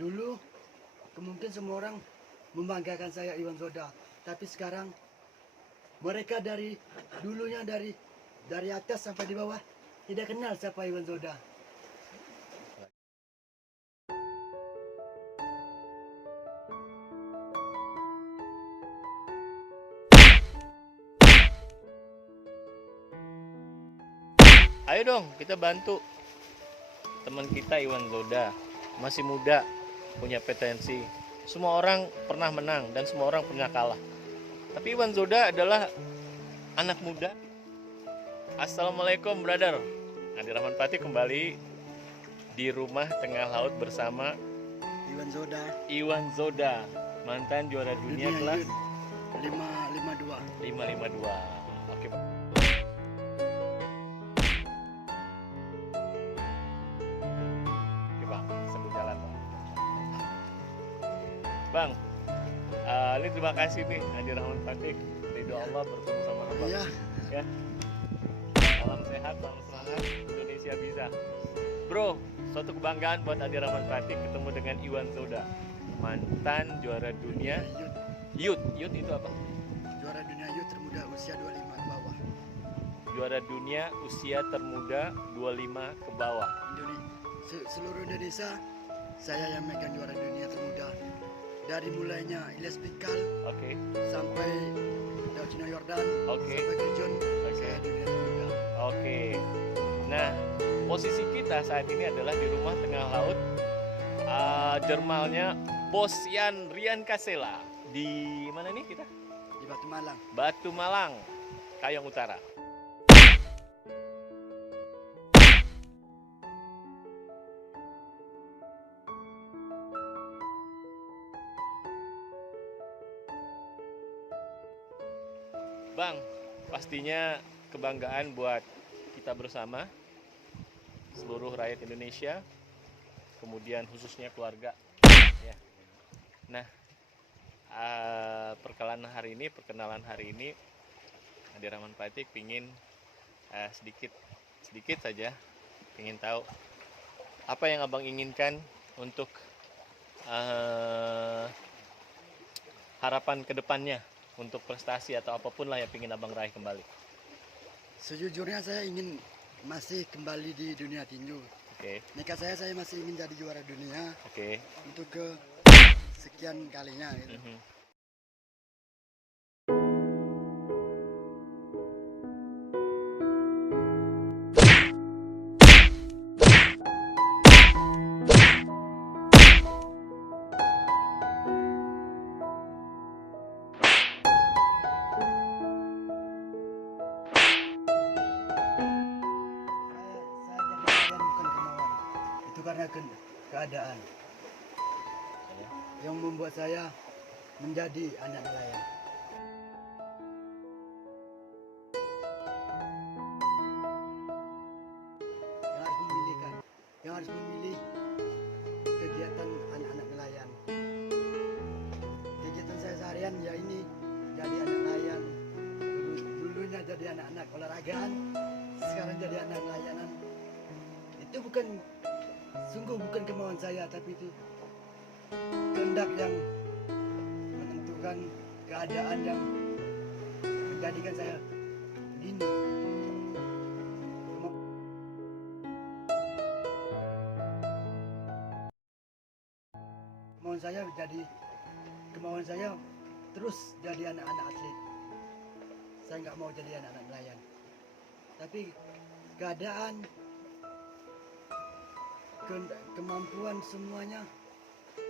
Dulu mungkin semua orang membanggakan saya Iwan Zoda, tapi sekarang mereka dari dulunya dari atas sampai di bawah tidak kenal siapa Iwan Zoda. Ayo dong kita bantu teman kita Iwan Zoda, masih muda, punya potensi. Semua orang pernah menang dan semua orang pernah kalah. Tapi Iwan Zoda adalah anak muda. Assalamualaikum brother. Adi Rahman Patih kembali di rumah tengah laut bersama Iwan Zoda, mantan juara dunia kelas 552. 552. Oke Pak. Oke Bang, sebut jalan Bang. Bang, ini terima kasih nih Adi Rahman Patih. Ridho Allah bertemu sama Abang. Iya. Ya. Salam sehat, salam semangat, Indonesia bisa. Bro, suatu kebanggaan buat Adi Rahman Patih ketemu dengan Iwan Zoda, mantan juara dunia Youth itu apa? Juara dunia youth termuda usia 25 ke bawah. Juara dunia usia termuda 25 ke bawah. Seluruh Indonesia saya yang megang juara dunia termuda. Dari mulainya Ilyas Pikal, Oke. sampai Daud Yordan, Oke. sampai ke John, saya dunia termuda. Oke. Nah, posisi kita saat ini adalah di rumah tengah laut dermalnya Bosyan Rian Kasela. Di mana nih kita? Di Batu Malang. Batu Malang, Kayong Utara. Bang, pastinya kebanggaan buat kita bersama, seluruh rakyat Indonesia, kemudian khususnya keluarga. Ya. Nah, perkenalan hari ini, Adi Rahman Patih pingin sedikit saja, pingin tahu apa yang abang inginkan untuk harapan kedepannya untuk prestasi atau apapun lah yang pingin abang raih kembali. Sejujurnya saya ingin masih kembali di dunia tinju. Oke. Nekat saya masih ingin jadi juara dunia Oke. untuk ke sekian kalinya gitu. Karena keadaan yang membuat saya menjadi anak nelayan. Yang harus memilih kegiatan anak-anak nelayan. Kegiatan saya seharian ya ini jadi anak nelayan. Dulunya jadi anak-anak olahragaan, sekarang jadi anak nelayanan. Itu sungguh bukan kemauan saya, tapi itu kehendak yang menentukan keadaan yang menjadikan saya begini. Kemauan saya terus jadi anak-anak atlet. Saya nggak mau jadi anak-anak nelayan. Tapi keadaan, kemampuan semuanya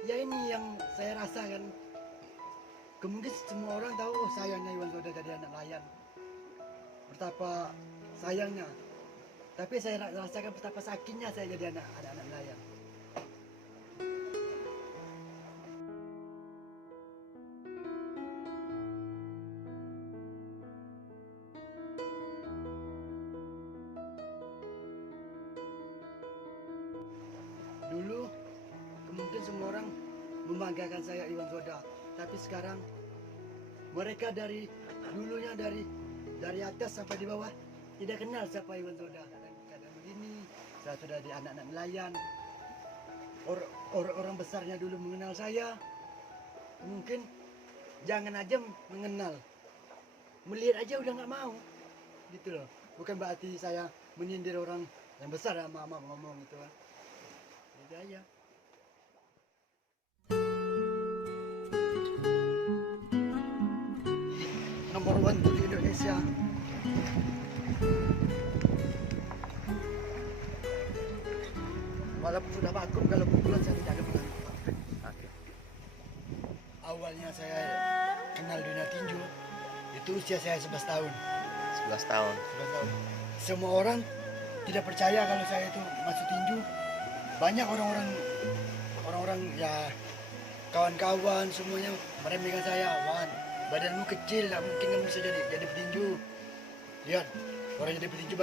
ya ini yang saya rasakan. Mungkin semua orang tahu sayangnya Iwan Zoda jadi anak nelayan, betapa sayangnya, tapi saya rasakan betapa sakitnya saya jadi anak nelayan. Dulu mungkin semua orang membanggakan saya Iwan Zoda, tapi sekarang mereka dari dulunya dari atas sampai di bawah tidak kenal siapa Iwan Zoda. Kadang begini, saya sudah di anak-anak nelayan. orang besarnya dulu mengenal saya, mungkin jangan aja mengenal, melihat aja udah nggak mau, gitu loh. Bukan berarti saya menyindir orang yang besar sama ngomong gitu kan. Gitu aja. Nomor one di Indonesia. Walaupun sudah vakum, kalau pukulan saya tidak ada menang. Oke. Awalnya saya kenal dunia tinju itu usia saya 11 tahun. 11 tahun. 11 tahun. Semua orang tidak percaya kalau saya itu masuk tinju. Banyak orang-orang ya kawan-kawan semuanya meremehkan saya. Wan, badanmu kecil, nggak mungkin kamu bisa jadi petinju. Lihat orang jadi petinju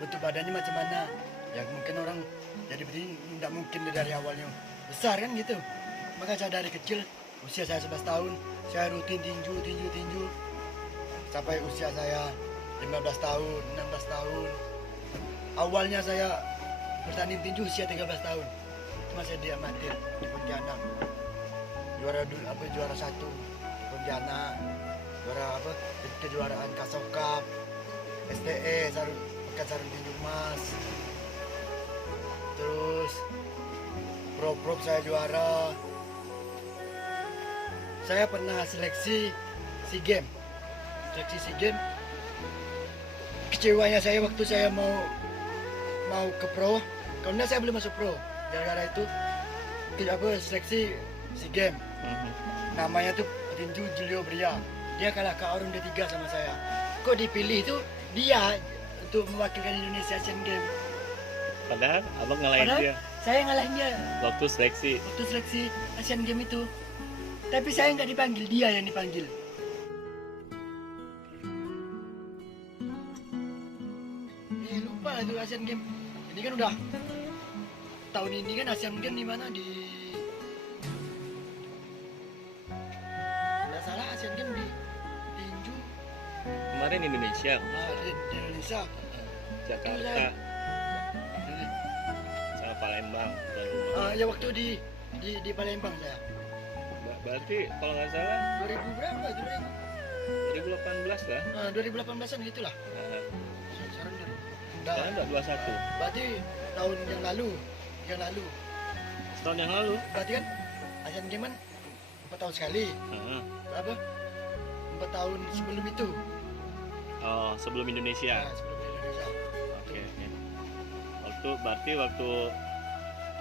bentuk badannya macam mana. Ya mungkin orang jadi petinju nggak mungkin dari awalnya besar kan gitu. Maka saya dari kecil, usia saya 11 tahun, saya rutin tinju. Sampai usia saya 15 tahun, 16 tahun. Awalnya saya bertanding tinju usia 13 tahun. Masih di amatir di Pontianak. Juara satu di Pontianak. Kejuaraan Kasau Cup, STE, Pekan Sarung Tinju Emas. Terus pro saya juara. Saya pernah seleksi SEA Games. Seleksi SEA Games. Kecewanya saya waktu saya mau ke pro, karena saya belum masuk pro. Gara-gara itu seleksi SEA Games. Namanya tuh petinju Julio Bria. Dia kalah ke Arun D3 sama saya. Kok dipilih itu dia untuk mewakilkan Indonesia Asian Games. Padahal abang ngalahin dia Saya ngalahin dia waktu seleksi. waktu seleksi Asian Games itu. Tapi saya nggak dipanggil, dia yang dipanggil. Lupa lah itu Asian Games. Ini kan udah tahun ini kan Asian Games di mana di nggak salah Asian Games di tinju Kemarin Indonesia, di Indonesia. Jakarta, sama Palembang dan rumah. Ya waktu di Palembang saya. Berarti kalau nggak salah 2000 berapa itu? 2018 lah. 2018an gitulah. Nah, Sekarang sekarang udah 21. berarti tahun yang lalu. Setahun yang lalu. Berarti kan Asian Games kan 4 tahun sekali. Heeh. Apa? 4 tahun sebelum itu. Oh, sebelum Indonesia. Nah, sebelum Indonesia. Oke. Waktu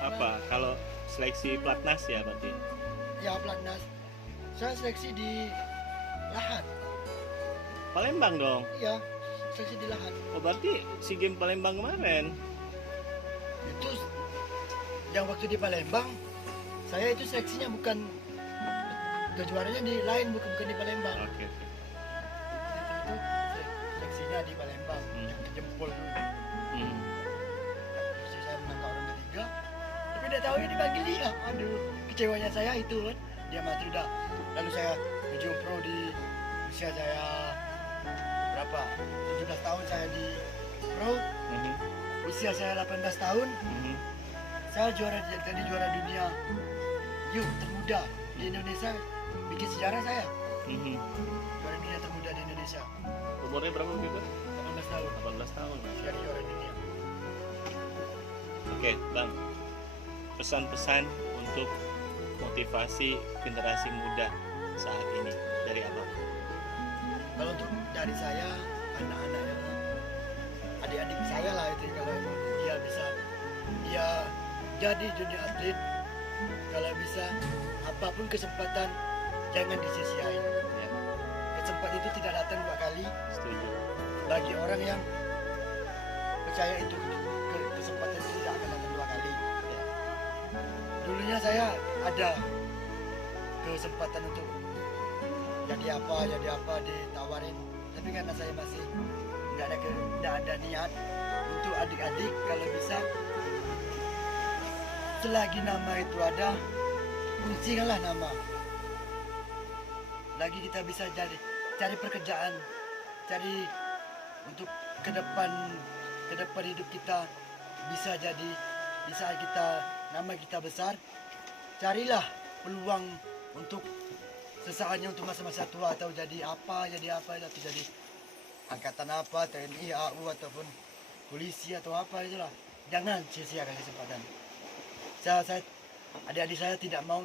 apa? Kalau seleksi platnas ya berarti. Ya pelatnas. Saya seleksi di Lahat. Palembang dong. Iya, seleksi di Lahat. Oh, berarti SEA Games Palembang kemarin. Itu yang waktu di Palembang, saya itu seleksinya bukan kejuaraannya di lain, bukan di Palembang. Oke. Itu seleksinya di Palembang, yang ke Jempol dulu. Terus saya menang orang ketiga, tapi udah tahu ini dipanggil dia. Aduh, kecewanya saya itu kan. Dia mati udah. Lalu saya menuju pro di usia saya berapa? 17 tahun saya di pro. Usia saya 18 tahun, saya jadi juara dunia youth termuda di Indonesia. Bikin sejarah saya. Juara dunia termuda di Indonesia. Umurnya berapa gitu? 18 tahun. 18 tahun. Jadi juara dunia. Oke, Bang. Pesan-pesan untuk motivasi generasi muda saat ini dari Abang. Kalau untuk dari saya, anak-anak yang adik-adik saya lah itu, kalau dia bisa dia jadi dunia atlet, kalau bisa apapun kesempatan jangan disia-siain. Ya, Kesempatan itu tidak datang dua kali. setuju. Bagi orang yang percaya itu kesempatan itu tidak akan datang dua kali. Ya. Dulunya saya ada kesempatan untuk jadi apa ditawarin, tapi karena saya masih nggak ada niat untuk adik-adik, kalau bisa selagi nama itu ada, fungsikanlah nama. Lagi kita bisa cari pekerjaan, cari untuk ke depan hidup kita, bisa jadi di saat kita nama kita besar, carilah peluang untuk sesaatnya untuk masa-masa tua atau jadi apa atau jadi angkatan apa, TNI, AU ataupun polisi atau apa itulah. Jangan sia-siakan kesempatan. Saya adik-adik saya tidak mau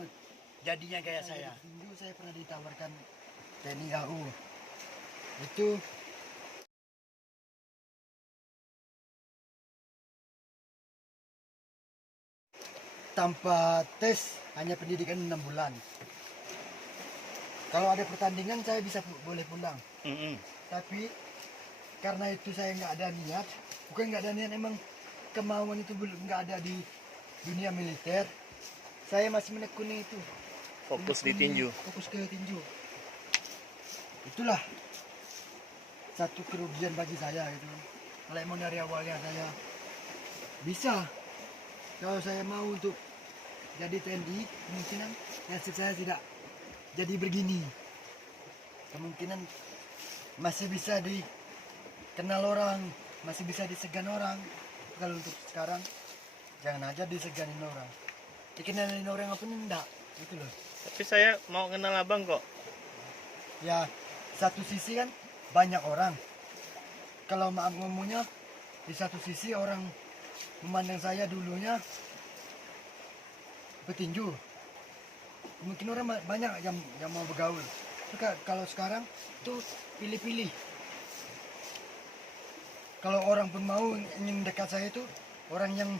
jadinya kayak saya. Dulu saya pernah ditawarkan TNI AU. Itu tanpa tes, hanya pendidikan 6 bulan. Kalau ada pertandingan saya bisa boleh pulang. Tapi karena itu saya nggak ada niat, bukan nggak ada niat, emang kemauan itu belum nggak ada di dunia militer. Saya masih menekuni itu. Fokus di tinju. Fokus ke tinju. Itulah satu kerugian bagi saya itu. Kalau emang dari awalnya saya bisa, kalau saya mau untuk jadi TNI, kemungkinan nasib saya tidak jadi begini. Kemungkinan masih bisa dikenal orang, masih bisa disegan orang. Kalau untuk sekarang, jangan aja diseganin orang. Dikenalin orang apa enggak, gitu loh. Tapi saya mau kenal abang kok. Ya, satu sisi kan banyak orang. Kalau maaf ngomongnya, di satu sisi orang memandang saya dulunya petinju. Mungkin orang banyak yang mau bergaul. Kalau sekarang tuh pilih-pilih. Kalau orang pun mau ingin dekat saya itu orang yang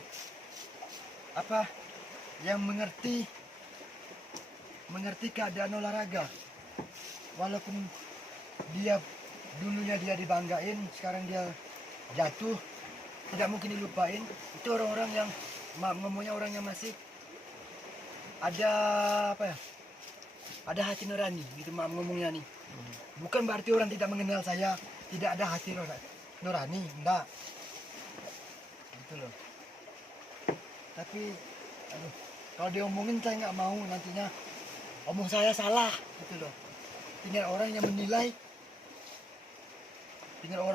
apa? Yang mengerti keadaan olahraga. Walaupun dia dulunya dia dibanggain, sekarang dia jatuh, tidak mungkin dilupain. Itu orang-orang yang ngomongnya orang yang masih ada apa ya? Ada hati nurani gitu ngomongnya nih. Bukan berarti orang tidak mengenal saya tidak ada hati nurani, enggak. Gitu loh. Tapi aduh, kalau diomongin saya nggak mau nantinya omong saya salah gitu loh. Tinggal orang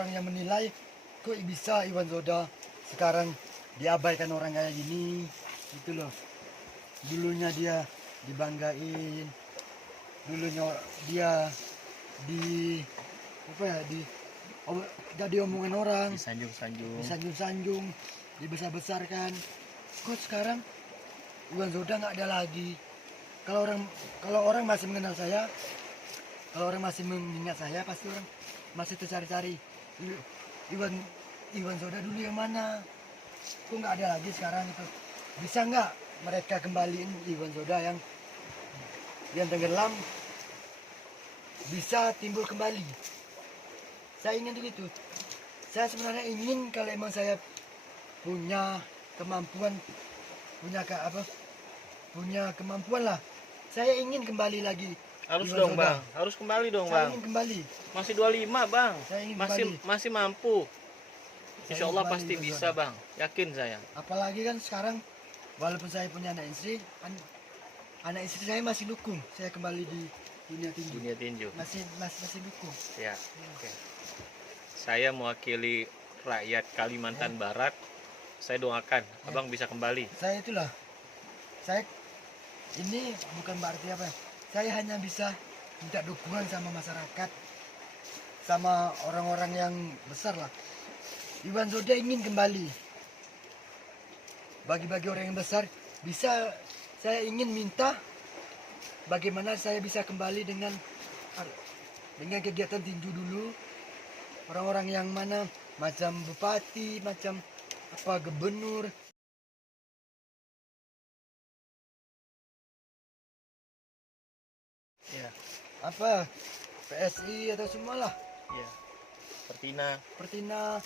yang menilai kok bisa Iwan Zoda sekarang diabaikan orang kayak gini gitu loh. Dulunya dia dibanggain, dulunya dia jadi omongan orang, disanjung-sanjung, dibesar-besarkan. Kok sekarang Iwan Zoda nggak ada lagi. Kalau orang masih mengenal saya, kalau orang masih mengingat saya, pasti orang masih tercari-cari Iwan Zoda dulu yang mana. Kok nggak ada lagi sekarang itu. Bisa nggak mereka kembaliin Iwan Zoda yang tenggelam bisa timbul kembali. Saya ingin begitu. Saya sebenarnya ingin kalau emang saya punya kemampuan, punya kemampuan lah. Saya ingin kembali lagi. Harus Iwan dong Zoda. bang, harus kembali dong Saya bang. ingin kembali. Masih 25 bang, Saya ingin masih kembali. masih mampu. Saya Insya Allah ingin pasti kembali, Iwan bisa Zoda. bang, yakin saya. Apalagi kan sekarang walaupun saya punya anak istri, anak istri saya masih dukung saya kembali di dunia tinju. Dunia tinju. Masih dukung. Ya. Oke. Saya mewakili rakyat Kalimantan Barat. Saya doakan abang bisa kembali. Saya ini bukan berarti apa ya. Saya hanya bisa minta dukungan sama masyarakat, sama orang-orang yang besar lah. Iwan Zoda ingin kembali. Bagi-bagi orang yang besar, saya ingin minta bagaimana saya bisa kembali dengan kegiatan tinju dulu. Orang-orang yang mana macam bupati, macam apa gubernur. Ya. Apa PSI atau semualah. Ya. Pertina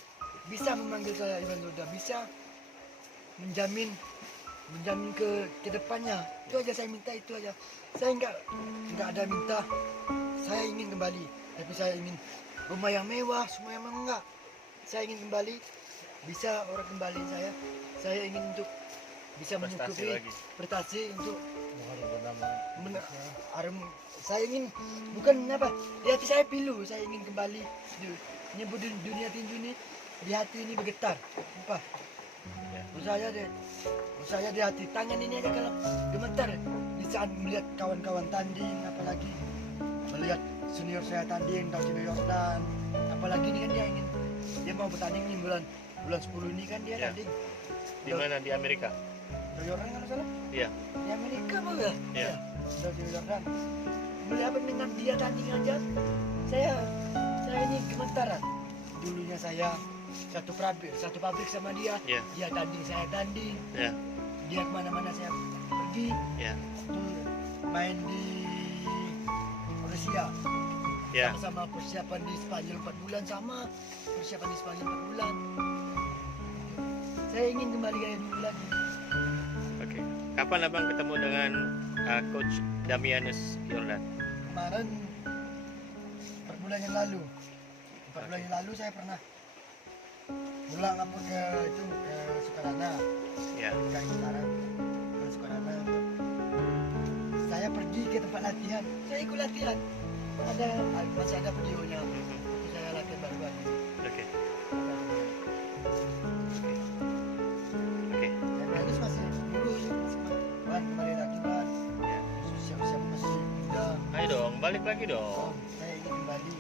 bisa memanggil saya Iwan Zoda, bisa menjamin ke depannya. Itu aja saya minta, itu aja. Saya nggak ada minta. Saya ingin kembali, tapi saya ingin rumah yang mewah, semua yang enggak. Saya ingin kembali, bisa orang kembali saya. Saya ingin untuk bisa mencukupi prestasi untuk saya ingin bukan apa di hati saya pilu, saya ingin kembali nyebut dunia tinju ini di hati ini bergetar apa Menurut saya di hati tangan ini aja kalau gemetar di saat melihat kawan-kawan tanding, apalagi melihat senior saya tanding, Daud Yordan, apalagi ini kan dia mau bertanding nih bulan 10 ini kan dia Ya. tanding. Di mana? Di Amerika? Daud Yordan kan salah? Iya. Di Amerika apa ya? Iya. Daud Yordan. Melihat minat dia tanding aja, saya ini gemetaran. Dulunya saya satu pabrik sama dia, Iya. dia tanding saya tanding, Ya. dia kemana-mana saya pergi. Ya. Main di Rusia, Ya. sama persiapan di Spanyol 4 bulan, sama persiapan di Spanyol 4 bulan. Saya ingin kembali kayak dulu lagi. Oke. Kapan abang ketemu dengan Coach Damianus Yordan? Kemarin 4 bulan yang lalu, 4 bulan yang lalu saya pernah pulang ke Sukarana, Ya. ke sekarang ke Sukarana. Saya pergi ke tempat latihan, saya ikut latihan. Masih ada videonya. Saya latihan baru-baru. Oke. Oke. Dan Dennis masih lurus, Wan kembali lagi Wan. Ya. Siap-siap masih muda. Ayo dong, balik lagi dong. Saya ingin kembali.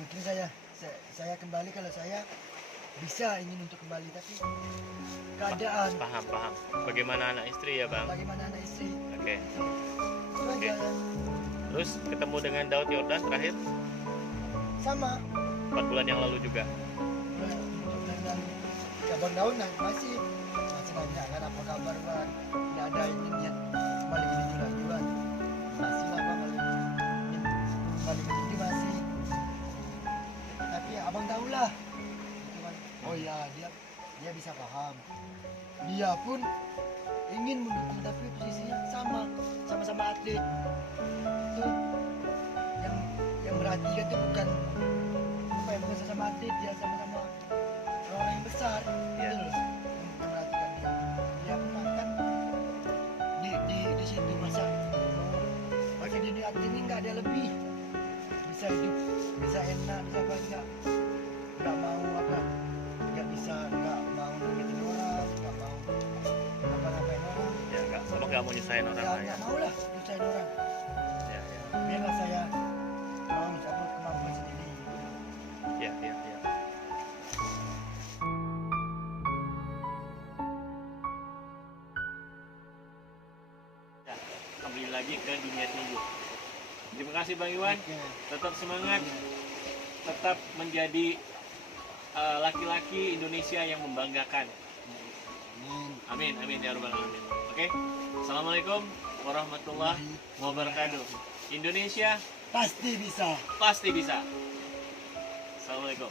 Mungkin saya kembali kalau saya bisa ingin untuk kembali, tapi keadaan Paham. Bagaimana anak istri ya bang? bagaimana anak istri Oke. itu Oke. aja Terus ketemu dengan Daud Yordan terakhir sama 4 bulan yang lalu juga. dengan cabang daun masih nanya kan apa kabar Wan, nggak ada ini niat kembali ke tinju lagi Wan, masih lah Bang, kembali ke tinju masih, tapi abang tahu lah gitu kan. Oh ya, dia bisa paham, dia pun ingin mendukung tapi posisinya sama-sama atlet itu yang berarti itu bukan apa yang bukan sama atlet, dia sama-sama orang yang besar. Iya. Gitu loh, yang memperhatikan dia pun makan di situ masa di atlet ini nggak ada lebih, bisa hidup, bisa enak, bisa apa, nggak mau apa, nggak mau nyakitin orang, nggak mau apa-apain orang. Ya nggak mau nyusahin orang Ya, lah ya. nggak mau lah nyusahin orang. Ya. Biarlah saya mau mencapai kemampuan sendiri. Ya. Kembali lagi ke dunia tinju. Terima kasih Bang Iwan. Oke. Tetap semangat, tetap menjadi laki-laki Indonesia yang membanggakan. Amin. Amin ya rabbal alamin. Oke. Assalamualaikum warahmatullahi wabarakatuh. Indonesia Pasti bisa. pasti bisa. Assalamualaikum.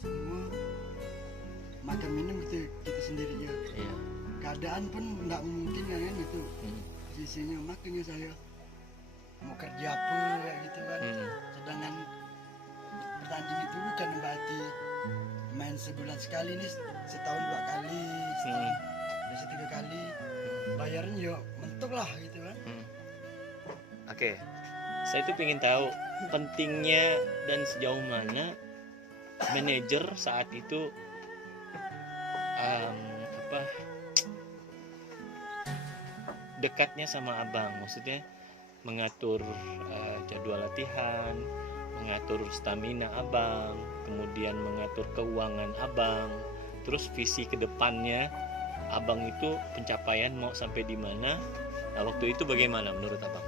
Semua makan minum kita sendiri ya. Iya. Keadaan pun nggak memungkinkan kan itu. Hmm. Posisinya makanya saya mau kerja apa kayak gitu kan. Sedangkan pertanding itu bukan berarti main sebulan sekali nih, setahun 2 kali, setahun bisa 3 kali. Bayarnya ya mentok lah gitu kan. Oke. Saya itu ingin tahu pentingnya dan sejauh mana manajer saat itu dekatnya sama abang, maksudnya mengatur jadwal latihan, mengatur stamina abang, kemudian mengatur keuangan abang, terus visi kedepannya abang itu pencapaian mau sampai di mana. Nah, waktu itu bagaimana menurut abang?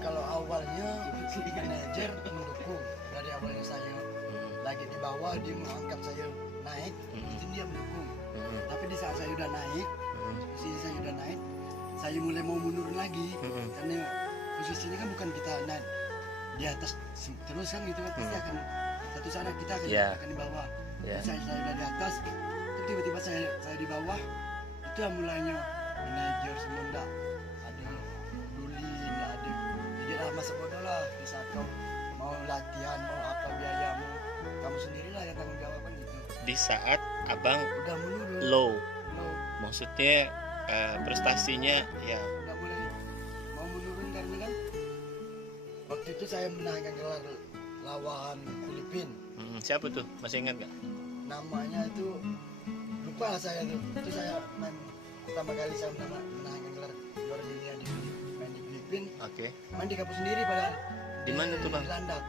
Kalau awalnya manajer mendukung, dari awalnya saya lagi di bawah, dia mengangkat saya naik, itu dia mendukung. Tapi di saat saya udah naik, posisi saya udah naik, saya mulai mau mundur lagi, karena posisinya kan bukan kita naik di atas terus kan gitu kan, pasti akan satu saat kita akan di bawah. Saya udah di atas, terus tiba-tiba saya di bawah, itu yang mulainya manajer semua enggak ada peduli, enggak ada, jadi masuk bodoh lah di saat kau mau latihan, mau apa biayamu, kamu sendirilah yang tanggung jawab kan gitu. Di saat abang Udah menurun, low, low, maksudnya prestasinya ya. udah mulai mau menurun karena kan waktu itu saya menangkan gelar lawan Filipina. Siapa tuh, masih ingat gak? Namanya itu lupa saya tuh. Itu saya main pertama kali saya menangkan gelar juara dunia main di Filipina. Oke. Main di kampus sendiri padahal. Di mana tuh, Bang? Di Landak.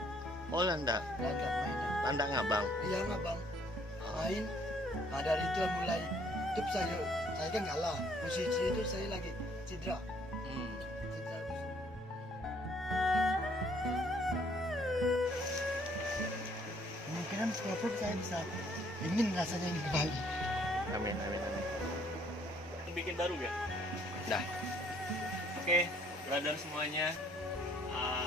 Oh, Landak. Landak mainnya. Landak ngabang. Iya nggak bang. Oh. Main. Nah dari itu mulai itu saya kan kalah. Posisi itu saya lagi cedera. Cedera. Kemungkinan setelah saya bisa ingin rasanya ingin kembali. Amin, amin, amin. Bikin baru gak? Nah, Oke, brother semuanya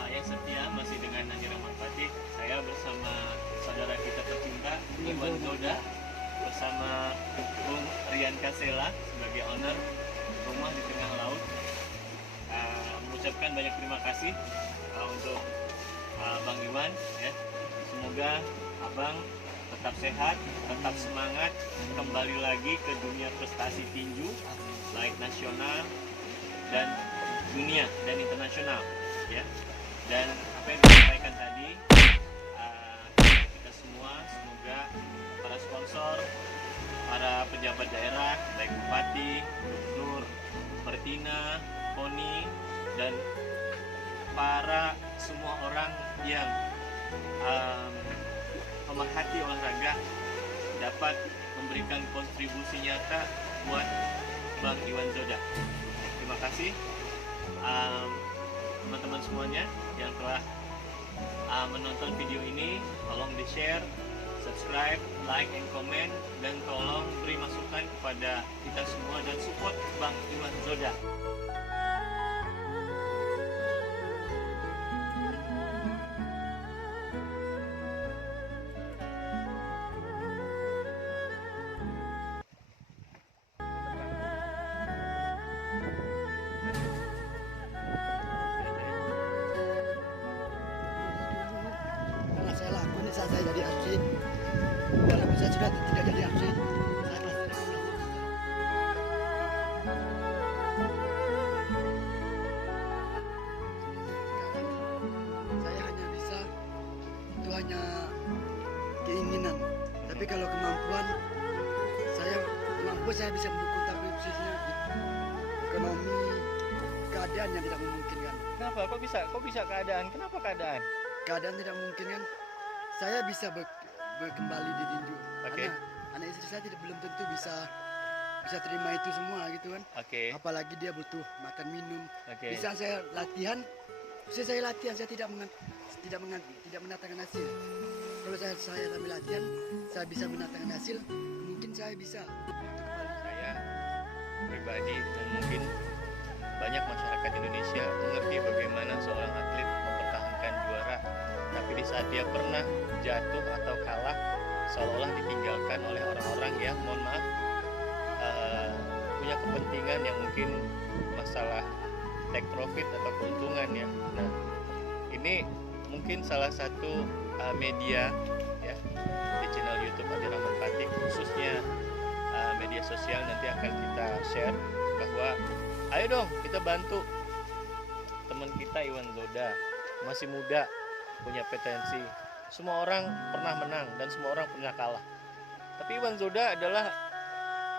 yang setia masih dengan Nani Rahman Fatih. Saya bersama saudara kita tercinta Iwan Zoda, bersama Bung Rian Kasela sebagai owner rumah di tengah laut. Mengucapkan banyak terima kasih untuk Bang Iwan ya. Semoga Abang tetap sehat, tetap semangat, kembali lagi ke dunia prestasi tinju baik nasional dan dunia dan internasional ya. Dan apa yang disampaikan tadi kita semua, semoga para sponsor, para pejabat daerah baik bupati, gubernur, Pertina, Poni, dan para semua orang yang pemerhati olahraga dapat memberikan kontribusi nyata buat Bang Iwan Zoda. Terima kasih teman-teman semuanya yang telah menonton video ini. Tolong di share, subscribe, like, and comment, dan tolong beri masukan kepada kita semua dan support Bang Iwan Zoda. karena saya lakukan saat saya jadi atlet. Walaupun saya sudah tidak jadi atlet, saya masih tidak saya hanya bisa, itu hanya keinginan. Tapi kalau kemampuan saya bisa mendukung, tapi posisinya ekonomi, keadaan yang tidak memungkinkan. Kenapa? Kok bisa keadaan? Kenapa keadaan? Keadaan tidak memungkinkan. Saya bisa kembali di tinju. Oke. Anak istri saya belum tentu bisa terima itu semua gitu kan. Oke. Apalagi dia butuh makan minum. Oke. Bisa saya latihan, saya tidak mendatangkan hasil. Kalau saya sambil latihan, saya bisa mendatangkan hasil, mungkin saya bisa kembali. Saya pribadi dan mungkin banyak masyarakat Indonesia mengerti bagaimana seorang atlet mempertahankan juara, tapi di saat dia pernah jatuh atau kalah seolah-olah ditinggalkan oleh orang-orang yang mohon maaf punya kepentingan yang mungkin masalah take profit atau keuntungan ya. Nah, ini mungkin salah satu media ya di channel YouTube Adi Rahman Fatih, khususnya media sosial, nanti akan kita share bahwa ayo dong kita bantu teman kita Iwan Zoda, masih muda, punya potensi. Semua orang pernah menang dan semua orang pernah kalah. Tapi Iwan Zoda adalah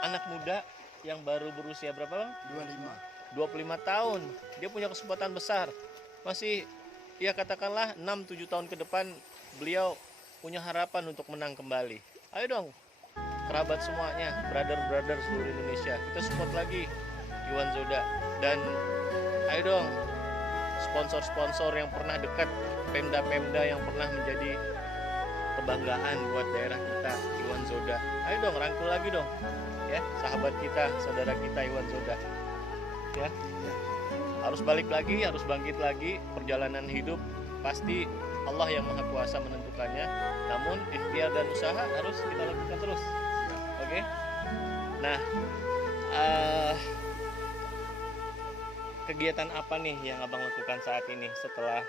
anak muda yang baru berusia berapa bang? 25 tahun. Dia punya kesempatan besar. Masih ya katakanlah 6-7 tahun ke depan beliau punya harapan untuk menang kembali. Ayo dong kerabat semuanya, brother seluruh Indonesia, kita support lagi Iwan Zoda. Dan ayo dong sponsor-sponsor yang pernah dekat, pemda-pemda yang pernah menjadi kebanggaan buat daerah kita, Iwan Zoda. Ayo dong rangkul lagi dong ya sahabat kita, saudara kita Iwan Zoda ya. Harus balik lagi, harus bangkit lagi. Perjalanan hidup pasti Allah yang Maha Kuasa menentukannya, namun ikhtiar dan usaha harus kita lakukan terus. Oke? Nah, kegiatan apa nih yang abang lakukan saat ini setelah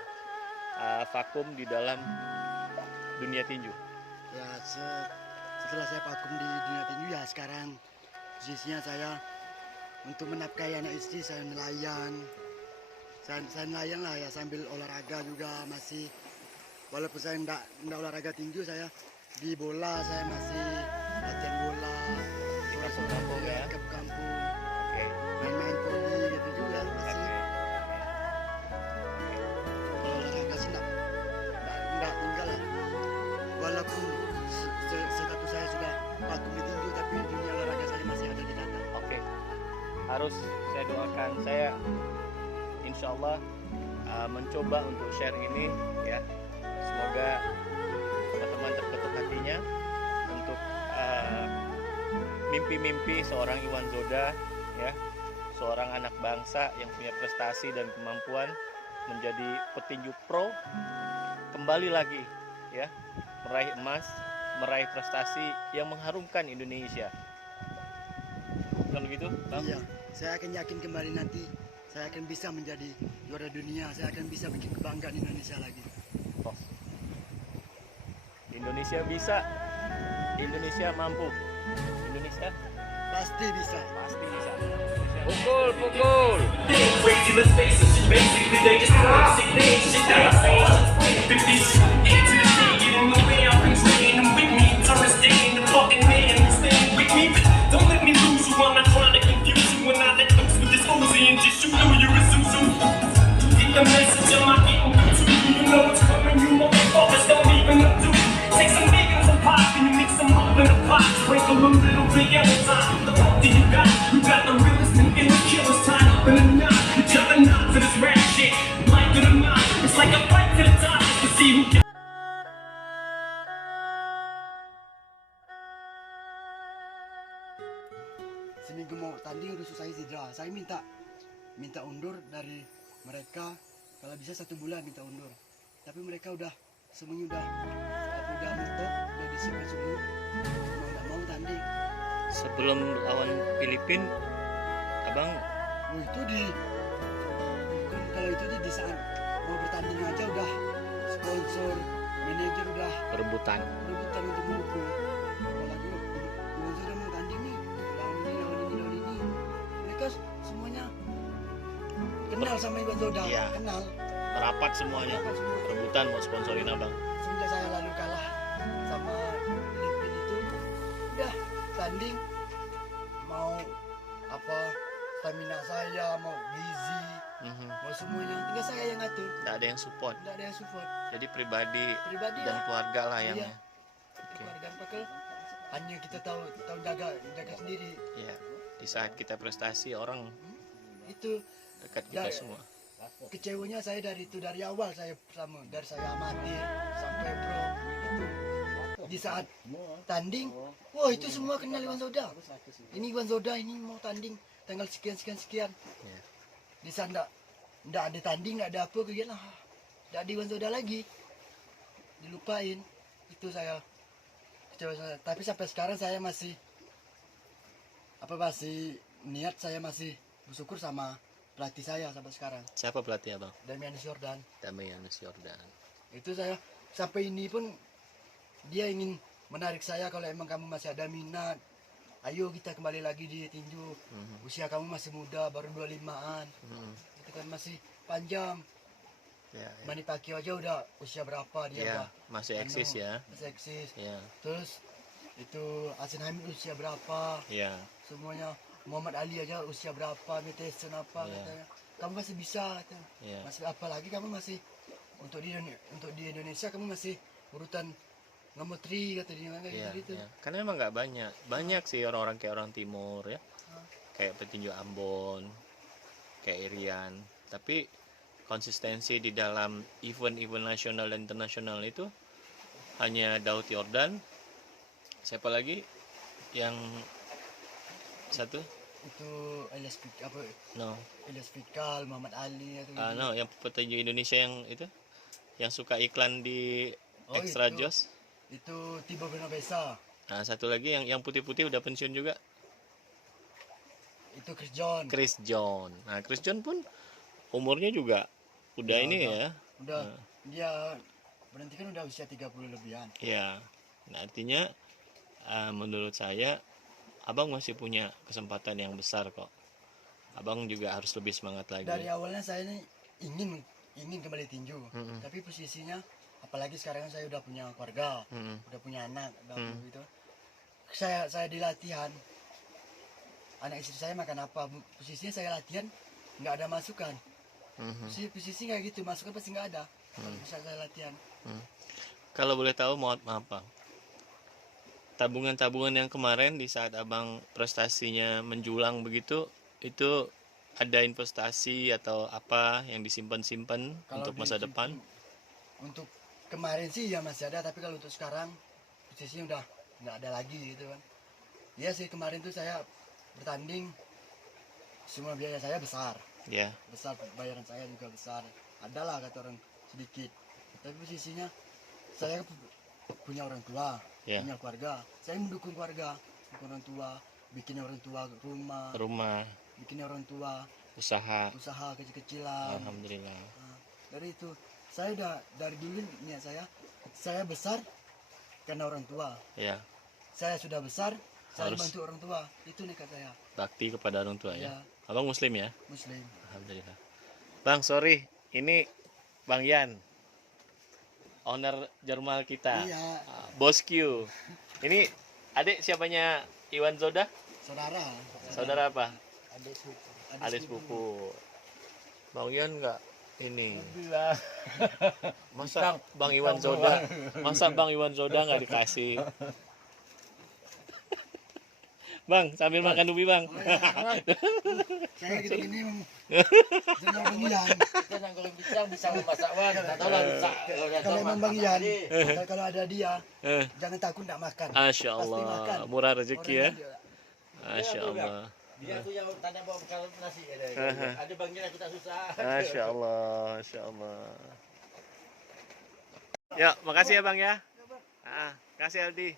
vakum di dalam dunia tinju? Ya, setelah saya vakum di dunia tinju ya sekarang posisinya saya untuk menafkahi anak istri saya nelayan. Saya nelayan lah ya sambil olahraga juga masih. Walaupun saya enggak olahraga tinju, saya di bola saya masih latihan bola. Di kampung-kampung ya? Ke kampung. Oke. Main-main poli gitu juga masih. Oke. Kalau olahraga sih enggak tinggal lah. Walaupun status saya sudah vakum di tinju, tapi dunia olahraga saya masih ada di sana. Oke. Harus saya doakan, saya insya Allah mencoba untuk share ini ya. Semoga teman-teman terketuk hatinya untuk mimpi-mimpi seorang Iwan Zoda ya, seorang anak bangsa yang punya prestasi dan kemampuan menjadi petinju pro, kembali lagi ya, meraih emas, meraih prestasi yang mengharumkan Indonesia. Bukan begitu, Bang? Iya, saya akan yakin kembali nanti saya akan bisa menjadi juara dunia, saya akan bisa bikin kebanggaan Indonesia lagi. Oh. Indonesia bisa, Indonesia mampu, Indonesia Pasti bisa. pasti bisa. Pukul, pukul. Crazy, let's face it, basically they just basic things, shit they ain't saying. 50s, into the day, getting the way I'm bringing them with me. Turn stay in the fucking man, you stand with me, but don't let me lose you. I'm not trying to confuse you when I let loose with this Uzi and just shoot through you with Zuzu. Get the message, I'm not getting through to you. You know what's coming, you motherfuckers don't even know to. Take some niggas and pop and you mix them up in a pot. Sprinkle a little bit every time. The fuck do you got? You got the realest nigga in the killer's time. But I'm not, the juggernaut for this rap shit. Like it or not, it's like a fight to the top just to see who can. Seminggu mau tanding udah susah cedera. Saya minta undur dari mereka, kalau bisa 1 bulan minta undur. Tapi mereka semuanya udah mentok, udah disiapkan semua, mau mau tanding. Sebelum lawan Filipina, Abang Oh itu bukan, kalau itu di saat mau bertanding aja udah sponsor, manajer udah rebutan. rebutan untuk mendukung. Apalagi Iwan Zoda mau tanding nih, lawan ini. Mereka semuanya kenal sama Iwan Zoda, Iya. kenal. Merapat semuanya, Mereka semua. rebutan mau sponsorin Abang. Semenjak saya lalu kalah sama Filipina itu, udah tanding mau apa stamina saya, mau gizi, mau semuanya, tinggal saya yang ngatur. Nggak ada yang support, Tidak ada yang support. jadi pribadi Pribadi dan lah. keluarga lah yang Iya. Oke. Keluarga bakal hanya kita tahu jaga sendiri. Ya, di saat kita prestasi orang Itu dekat kita Ya, semua. kecewanya saya dari awal saya dari saya amatir sampai pro itu di saat tanding, wah itu semua kenal Iwan Zoda. Ini Iwan Zoda ini mau tanding tanggal sekian. Ya. Di saat ndak ada tanding, ndak ada apa kegiatan, ndak ada Iwan Zoda lagi, dilupain. Itu saya kecewa saya. Tapi sampai sekarang saya masih niat, saya masih bersyukur sama pelatih saya sampai sekarang, Siapa pelatih Abang? Damianus Jordan. Damianus Jordan. Itu saya sampai ini pun dia ingin menarik saya, kalau emang kamu masih ada minat, ayo kita kembali lagi di tinju. Usia kamu masih muda, baru 25-an. Itu kan masih panjang. Ya, ya. Manny Pacquiao aja udah usia berapa dia Ya, udah masih eksis ya. masih eksis. Ya, Terus itu Asin Hamid usia berapa, ya. semuanya. Muhammad Ali aja usia berapa, Tyson apa, Iya. katanya kamu masih bisa, katanya. Ya. Masih apalagi kamu masih untuk di Indonesia kamu masih urutan nomor 3 kata dia, kayak Ya, gitu. ya. Karena emang nggak banyak sih orang-orang kayak orang timur ya, kayak petinju Ambon, kayak Irian. Tapi konsistensi di dalam event-event nasional dan internasional itu hanya Daud Yordan. Siapa lagi yang satu? Itu Elias Fikal, Muhammad Ali atau gitu. No, yang petinju Indonesia yang itu, yang suka iklan di Oh, Extra itu. Joss. Itu Tibo Benabesa, Nah, satu lagi yang putih-putih udah pensiun juga, itu Chris John. Chris John. Nah, Chris John pun umurnya juga udah ini udah. ya. Udah dia berhenti kan udah usia 30 lebihan. Ya, nah artinya menurut saya abang masih punya kesempatan yang besar kok. Abang juga harus lebih semangat lagi. Dari awalnya saya ini ingin kembali tinju, Mm-mm. tapi posisinya apalagi sekarang saya udah punya keluarga, Mm-mm. udah punya anak, udah Mm. gitu. Saya di latihan, anak istri saya makan apa, posisinya saya latihan nggak ada masukan. Mhm. Posisi kayak gitu, masukan pasti nggak ada. Kalau bisa saya latihan. Kalau boleh tahu mau apa? Tabungan-tabungan yang kemarin di saat abang prestasinya menjulang begitu, itu ada investasi atau apa yang disimpan-simpan Kalau untuk masa di- depan? Untuk kemarin sih ya masih ada, tapi kalau untuk sekarang posisinya udah nggak ada lagi gitu kan. Iya sih, kemarin tuh saya bertanding, semua biaya saya besar, Ya, bayaran saya juga besar. Adalah kata orang sedikit, tapi posisinya saya punya orang tua, Ya. punya keluarga. Saya mendukung keluarga, mendukung orang tua, bikin orang tua rumah, bikin orang tua usaha. usaha kecil-kecilan. Alhamdulillah. Nah, dari itu saya udah dari dulu niat saya besar karena orang tua. Ya, Saya sudah besar, saya Harus. bantu orang tua. Itu nekat saya. bakti kepada orang tua ya. Ya, Abang muslim ya? Muslim. Alhamdulillah. Bang, sorry, ini Bang Yan, owner Jermal kita. Iya, Bos Q. Ini adik siapanya Iwan Zoda? saudara. Saudara apa? Adik sepupu. Adik sepupu. Bang Yan enggak ini. Masa Bang Iwan Zoda? Masa Bang Iwan Zoda nggak dikasih? Bang, sambil makan ubi, Bang. Saya gini-gini senang Bang Ian. Kita yang kalau bisa memasak wan, tak tahu lah bisa. Kalau emang Bang Ian, kalau ada dia, Eh, jangan takut tidak makan. Masya Pasti makan. Allah, murah rezeki ya. Orang dia- Masya Allah. Dia tuh yang tanya bawa bekal nasi ada. Ada bangnya aku tak susah. Masya Allah, Masya Allah. Ya, makasih ya Bang ya. Kasih Aldi.